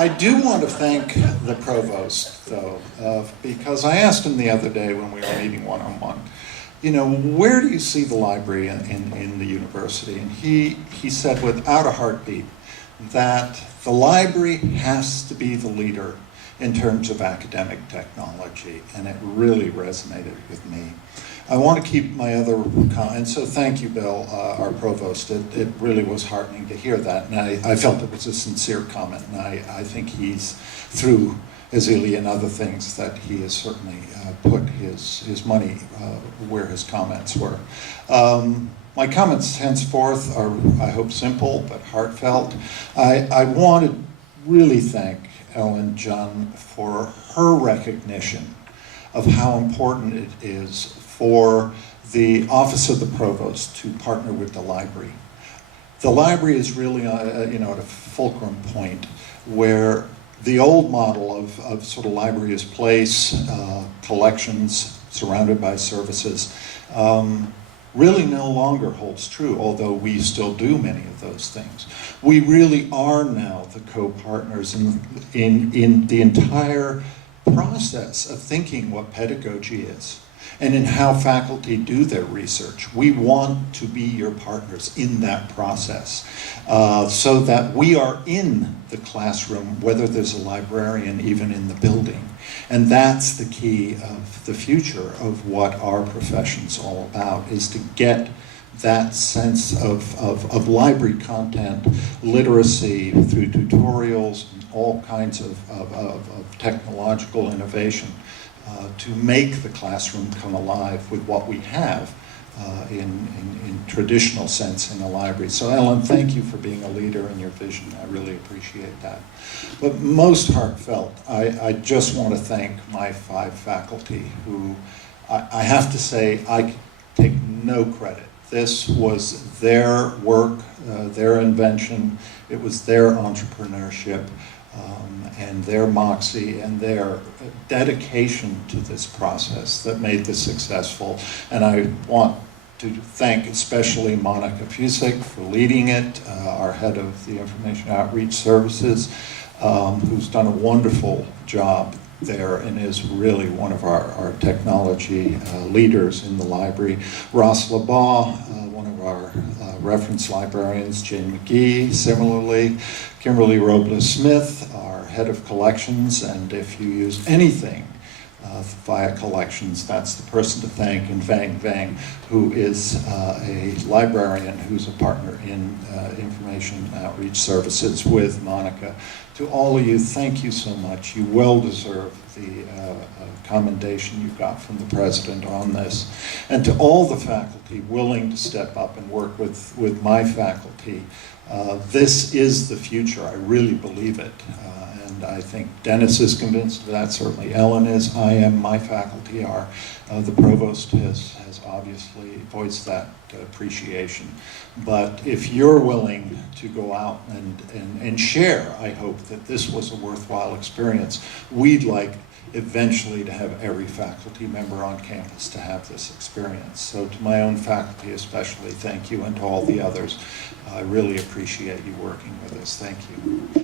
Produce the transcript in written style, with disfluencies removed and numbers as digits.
I do want to thank the provost, though, because I asked him the other day when we were meeting one-on-one, you know, where do you see the library in the university? And he said without a heartbeat that the library has to be the leader in terms of academic technology, and it really resonated with me. I want to keep my other comments, so thank you, Bill, our provost. It really was heartening to hear that, and I felt it was a sincere comment, and I think he's, through ESILI and other things, that he has certainly put his money where his comments were. My comments henceforth are, I hope, simple but heartfelt. I want to really thank Ellen Jun for her recognition of how important it is for the Office of the Provost to partner with the library. The library is really, at a fulcrum point where the old model of sort of library as place, collections surrounded by services, really no longer holds true, although we still do many of those things. We really are now the co-partners in the entire process of thinking what pedagogy is and in how faculty do their research. We want to be your partners in that process so that we are in the classroom, whether there's a librarian even in the building. And that's the key of the future of what our profession's all about, is to get that sense of library content, literacy through tutorials, all kinds of technological innovation to make the classroom come alive with what we have in traditional sense in a library. So Ellen, thank you for being a leader in your vision. I really appreciate that. But most heartfelt, I just want to thank my 5 faculty who, I have to say, I take no credit. This was their work, their invention. It was their entrepreneurship. And their moxie and their dedication to this process that made this successful. And I want to thank especially Monica Fusik for leading it, our head of the Information Outreach Services, who's done a wonderful job there and is really one of our technology leaders in the library. Ross Labaugh, one of our reference librarians, Jane McGee, similarly, Kimberly Robles-Smith, our head of collections, and if you use anything via collections, that's the person to thank, and Vang Vang, who is a librarian who's a partner in Information Outreach Services with Monica. To all of you, thank you so much. You well deserve the commendation you got from the president on this. And to all the faculty willing to step up and work with my faculty, this is the future. I really believe it. And I think Dennis is convinced of that, certainly Ellen is, I am, my faculty are. The provost has obviously voiced that appreciation. But if you're willing to go out and share, I hope that this was a worthwhile experience. We'd like eventually to have every faculty member on campus to have this experience. So to my own faculty especially, thank you, and to all the others, I really appreciate you working with us. Thank you.